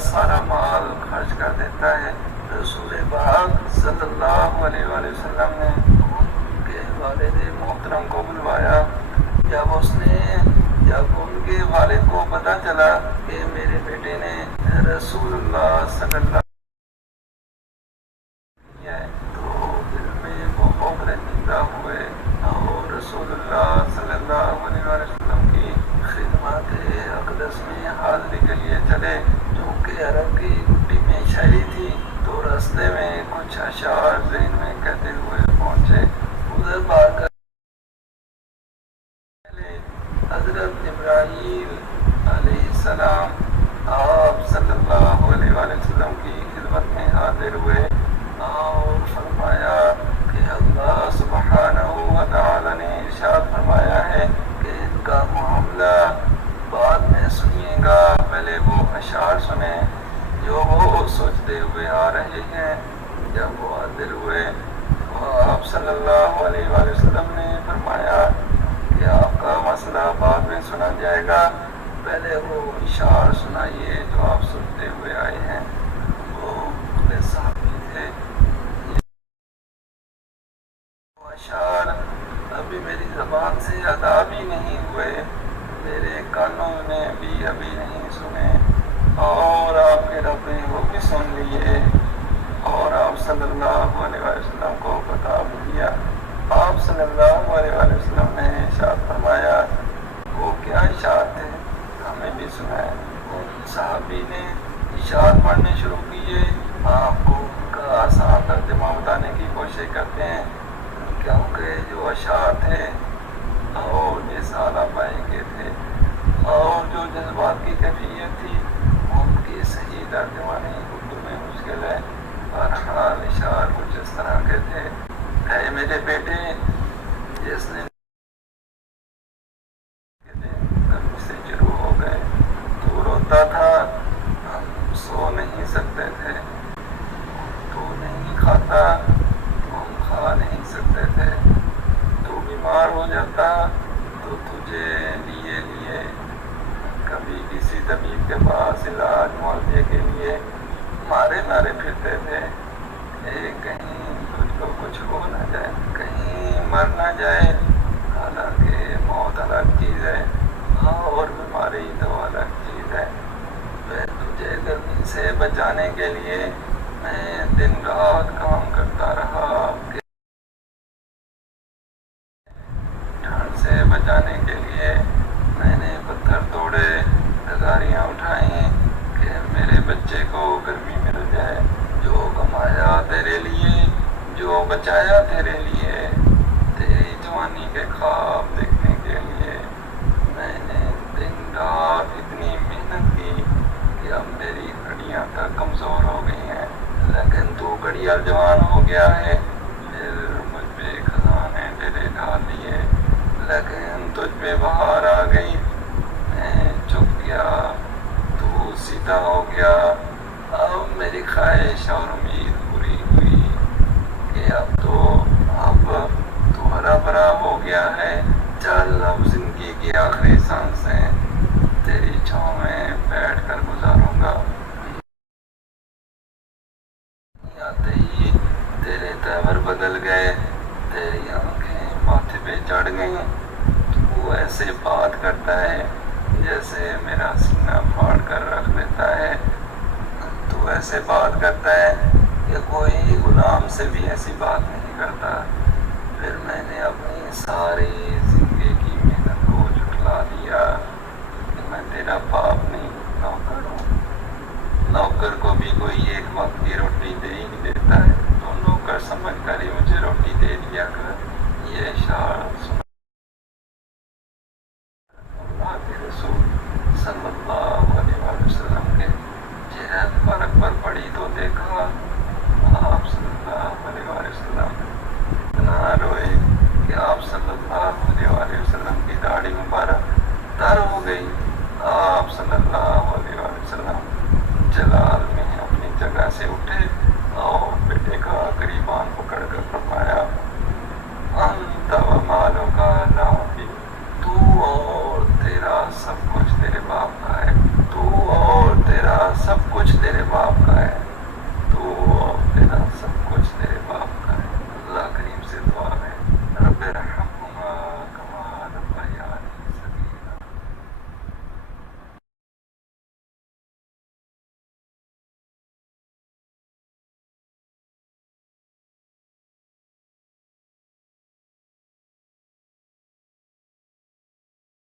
سارا مال خرچ کر دیتا ہے۔ رسول پاک صلی اللہ علیہ وآلہ وسلم نے ان کے والد محترم کو بلوایا۔ جب ان کے والد کو پتہ چلا کہ میرے بیٹے نے رسول اللہ صلی اللہ علیہ وسلم تو دل میں وہ خوف رنجیدہ ہوئے اور رسول اللہ صلی اللہ علیہ وسلم کی خدمات اقدس میں حاضری کے لیے چلے، جو کہ عرب کی مٹی میں شاعری تھی۔ تو راستے میں کچھ اشعار ذہن میں کہتے ہوئے پہنچے۔ ادھر بار کر حضرت جبرائیل علیہ السلام آپ صلی اللہ علیہ وسلم کی خدمت میں حاضر ہوئے اور فرمایا کہ اللہ سبحانہ و تعالی نے ارشاد فرمایا ہے کہ ان کا معاملہ بعد میں سنیے گا، پہلے وہ اشعار سنیں جو وہ سوچتے ہوئے آ رہے ہیں۔ جب وہ حاضر ہوئے تو آپ صلی اللہ علیہ وسلم نے فرمایا کہ آپ کا مسئلہ بعد میں سنا جائے گا، پہلے وہ اشعار سنائیے جو آپ سنتے ہوئے آئے ہیں۔ وہ بڑے صحابی تھے۔ وہ اشعار ابھی میری زبان سے ادا بھی نہیں ہوئے، میرے کانوں نے بھی ابھی نہیں سنے، اور آپ کے رب نے وہ بھی سن لیے اور آپ صلی اللہ علیہ وسلم کو بتا بھی دیا۔ آپ صلی اللہ علیہ وسلم نے ارشاد فرمایا وہ کیا اشعار تھے، ہمیں بھی سنائے۔ ان صحابی نے اشعار پڑھنے شروع کیے۔ آپ کو ان کا آسان ترجمہ بتانے کی کوشش کرتے ہیں، کیونکہ جو اشعار تھے اور جس اعلیٰ پائے کے تھے اور جو جذبات کی کیفیت تھی، ان کی صحیح ترجمانی اردو میں مشکل ہے۔ بہرحال اشعار کچھ اس طرح کے تھے: اے میرے بیٹے، جس نے سے شروع ہو گئے، تو روتا تھا، ہم سو نہیں سکتے تھے، تو نہیں کھاتا، ہم کھا نہیں سکتے تھے، تو بیمار ہو جاتا تو تجھے لیے کبھی کسی طبیب کے پاس علاج معالجے کے لیے مارے پھرتے تھے کہ کہیں تجھ کو کچھ ہو نہ جائے، کہیں مر نہ جائے۔ حالانکہ موت الگ چیز ہے اور بیماری تو الگ چیز ہے۔ میں تجھے گرمی سے بچانے کے لیے میں دن رات کام کرتا رہا، ٹھنڈ سے بچانے کے لیے میں نے پتھر توڑے، تغاریاں اٹھائیں کہ میرے بچے کو گرمی مل جائے۔ جو کمایا تیرے لیے، جو بچایا تیرے لیے، تیری جوانی کے خواب دیکھنے کے لیے میں نے دن رات اتنی محنت کی کہ اب میری ہڈیاں تک کمزور ہو گئی ہیں، لیکن تو گھڑیال جوان ہو گیا ہے۔ پھر مجھ پہ خزانے تیرے ڈال دیے، لیکن تجھ پہ بہار آ گئی، میں چپ گیا، تو سیدھا ہو گیا۔ اب میری خواہش اور امید پوری ہوئی کہ اب تو ہرا بھرا ہو گیا ہے، چل اب زندگی کی آخری سانسیں تیری چھاؤں میں بیٹھ کر گزاروں گا۔ آتے ہی تیرے تیور بدل گئے، تیری آنکھیں ماتھے پہ چڑھ گئیں، تو ایسے بات کرتا ہے جیسے میرا سینہ پھاڑ کر رکھ لیتا ہے، تو ایسے بات کرتا ہے کہ کوئی غلام سے بھی ایسی بات نہیں کرتا۔ پھر میں نے اپنی ساری زندگی کی محنت کو جھٹلا دیا کہ میں تیرا باپ نہیں، نوکر ہوں، نوکر کو بھی کوئی ایک وقت کی روٹی دے ہی